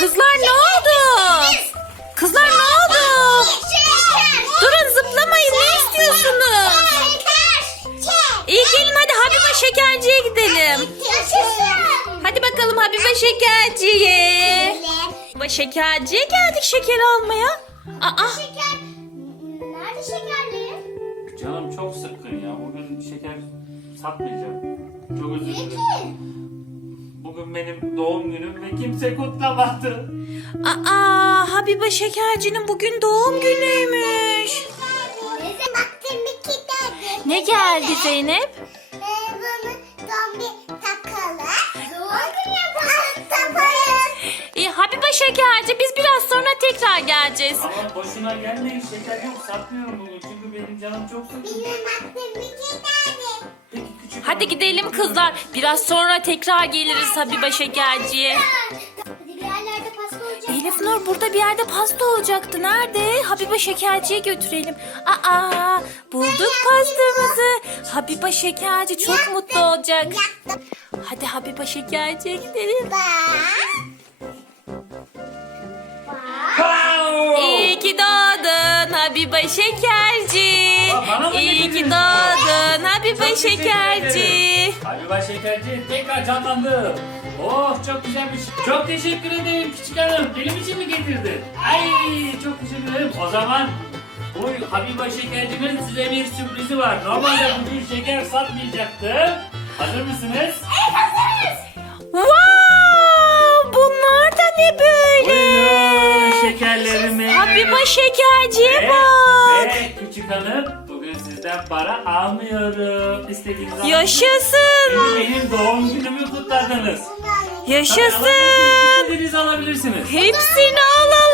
Kızlar şeker, ne oldu? Biz. Kızlar şeker, ne oldu? Şeker, Durun zıplamayın şeker, ne istiyorsunuz? Şeker, şeker, şeker, İyi gelin hadi şeker. Habiba Şekerci'ye gidelim. Hadi bakalım Habiba Şekerci'ye. Habiba Şekerci'ye geldik şeker almaya. Şeker, Aa. Ah. Nerede şekerli? Canım çok sıkkın ya. Bugün şeker satmayacağım. Çok özür dilerim. Şeker bugün benim doğum günüm ve kimse kutlamadı. Aa, Habiba Şekerci'nin bugün doğum günüymüş. Ne bir geldi gelme. Zeynep? e, Habiba Şekerci biz biraz sonra tekrar geleceğiz. Ama boşuna gelmeyin şeker yok satmıyorum bunu çünkü benim canım çok sıkıldı. Bilmem ben aklım bir giderim. Hadi gidelim kızlar. Biraz sonra tekrar geliriz Habiba Şekerci'ye. Elif Nur burada bir yerde pasta olacaktı. Nerede? Habiba Şekerci'ye götürelim. Aa, bulduk pastamızı. Habiba Şekerci çok mutlu olacak. Hadi Habiba Şekerci'ye gidelim. İyi ki doğdun Habiba Şekerci. İyi ki doğdun. Habiba çok Şekerci. Ederim. Habiba Şekerci tekrar canlandı. Oh çok güzelmiş. çok teşekkür ederim küçük hanım. Benim için mi getirdin? Ay çok teşekkür ederim. O zaman bu Habiba Şekerci'nin size bir sürprizi var. Normalde bugün şeker satmayacaktı. Hazır mısınız? Evet hazırız. Wow! Bunlar da ne böyle? Buyurun şekerlerimi. Habiba Şekerci'ye ve, bak. Ve küçük hanım sizden para almıyorum. İstediğiniz zaman. Yaşasın. Benim doğum günümü kutladınız. Yaşasın. Alabilirsiniz. Hepsini alalım.